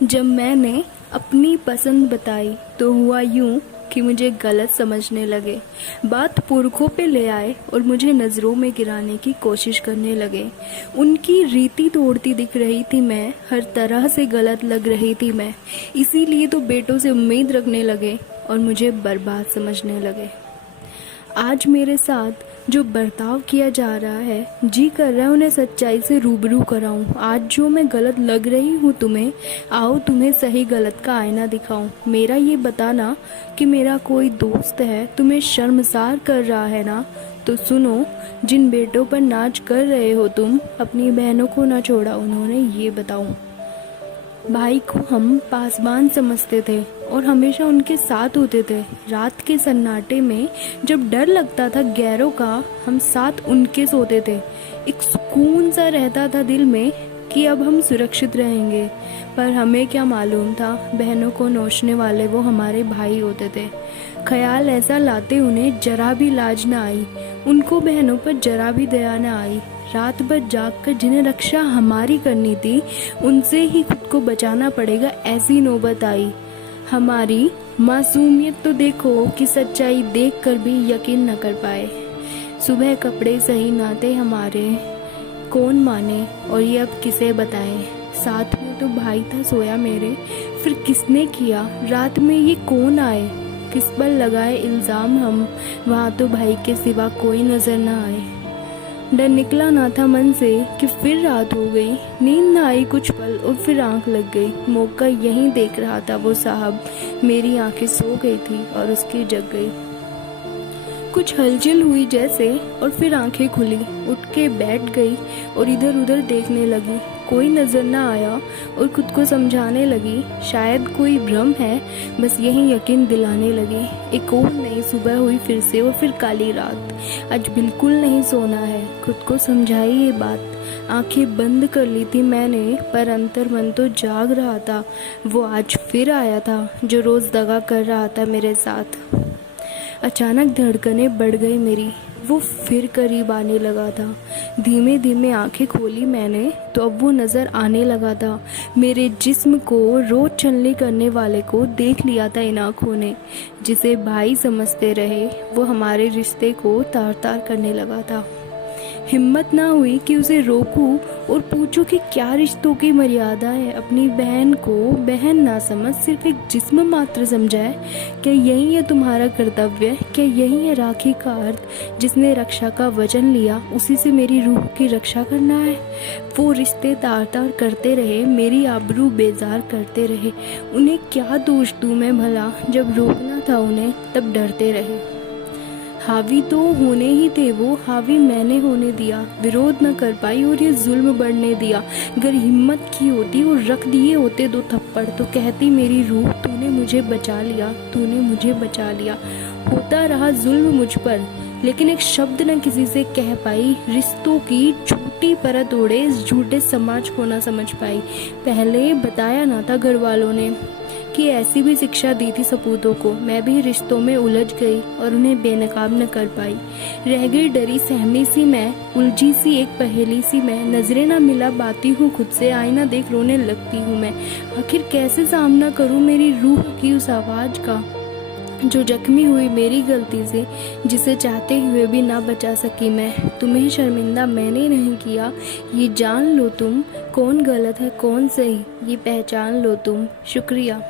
जब मैंने अपनी पसंद बताई तो हुआ यूं कि मुझे गलत समझने लगे। बात पुरखों पे ले आए और मुझे नज़रों में गिराने की कोशिश करने लगे। उनकी रीति तोड़ती दिख रही थी मैं, हर तरह से गलत लग रही थी मैं। इसीलिए तो बेटों से उम्मीद रखने लगे और मुझे बर्बाद समझने लगे। आज मेरे साथ जो बर्ताव किया जा रहा है, जी कर रहा है उन्हें सच्चाई से रूबरू कराऊं। आज जो मैं गलत लग रही हूँ तुम्हें, आओ तुम्हें सही गलत का आईना दिखाऊं। मेरा ये बताना कि मेरा कोई दोस्त है तुम्हें शर्मसार कर रहा है ना, तो सुनो, जिन बेटों पर नाच कर रहे हो तुम, अपनी बहनों को ना छोड़ा उन्होंने, ये बताऊं। भाई को हम पासबान समझते थे और हमेशा उनके साथ होते थे। रात के सन्नाटे में जब डर लगता था गैरों का, हम साथ उनके सोते थे। एक सुकून सा रहता था दिल में कि अब हम सुरक्षित रहेंगे। पर हमें क्या मालूम था, बहनों को नोचने वाले वो हमारे भाई होते थे। ख्याल ऐसा लाते उन्हें जरा भी लाज न आई, उनको बहनों पर जरा भी दया न आई। रात भर जाग कर जिन्हें रक्षा हमारी करनी थी, उनसे ही खुद को बचाना पड़ेगा, ऐसी नौबत आई। हमारी मासूमियत तो देखो कि सच्चाई देख कर भी यकीन न कर पाए। सुबह कपड़े सही ना थे हमारे, कौन माने और ये अब किसे बताए। साथ में तो भाई था सोया मेरे, फिर किसने किया रात में ये कौन आए। किस पर लगाए इल्ज़ाम हम, वहाँ तो भाई के सिवा कोई नज़र न आए। डर निकला ना था मन से कि फिर रात हो गई, नींद न आई कुछ पल और फिर आंख लग गई। मौका यहीं देख रहा था वो साहब, मेरी आंखें सो गई थी और उसकी जग गई। कुछ हलचल हुई जैसे और फिर आंखें खुली, उठ के बैठ गई और इधर उधर देखने लगी। कोई नजर न आया और खुद को समझाने लगी, शायद कोई भ्रम है, बस यही यकीन दिलाने लगी। एक और नई सुबह हुई फिर से और फिर काली रात। आज बिल्कुल नहीं सोना है, खुद को समझाई ये बात। आंखें बंद कर ली थी मैंने, पर अंतर मन तो जाग रहा था। वो आज फिर आया था जो रोज दगा कर रहा था मेरे साथ। अचानक धड़कनें बढ़ गई मेरी, वो फिर करीब आने लगा था। धीमे धीमे आंखें खोली मैंने तो अब वो नज़र आने लगा था। मेरे जिस्म को रोज चलने करने वाले को देख लिया था इन आँखों ने। जिसे भाई समझते रहे वो हमारे रिश्ते को तार तार करने लगा था। हिम्मत ना हुई कि उसे रोकूं और पूछूं कि क्या रिश्तों की मर्यादा है। अपनी बहन को बहन ना समझ सिर्फ एक जिस्म मात्र समझाए। क्या यही है तुम्हारा कर्तव्य? क्या यही है राखी का अर्थ? जिसने रक्षा का वचन लिया उसी से मेरी रूह की रक्षा करना है। वो रिश्ते तार तार करते रहे, मेरी आबरू बेजार करते रहे। उन्हें क्या दोष दूं मैं भला, जब रोकना था उन्हें तब डरते रहे। हावी तो होने ही थे वो, हावी मैंने होने दिया। विरोध न कर पाई और ये जुल्म बढ़ने दिया। अगर हिम्मत की होती और रख दिए होते दो थप्पड़ तो कहती मेरी रूह, तूने मुझे बचा लिया, तूने मुझे बचा लिया। होता रहा जुल्म मुझ पर, लेकिन एक शब्द न किसी से कह पाई। रिश्तों की झूठी परत ओढ़े इस झूठे समाज को न समझ पाई। पहले बताया ना था घर वालों ने कि ऐसी भी शिक्षा दी थी सपूतों को। मैं भी रिश्तों में उलझ गई और उन्हें बेनकाब न कर पाई। रह गई डरी सहमी सी मैं, उलझी सी एक पहेली सी मैं। नजरें ना मिला बाती हूँ खुद से, आईना देख रोने लगती हूँ मैं। आखिर कैसे सामना करूँ मेरी रूह की उस आवाज का, जो जख्मी हुई मेरी गलती से, जिसे चाहते हुए भी ना बचा सकी मैं। तुम्हें शर्मिंदा मैंने नहीं किया, ये जान लो तुम। कौन गलत है कौन सही, ये पहचान लो तुम। शुक्रिया।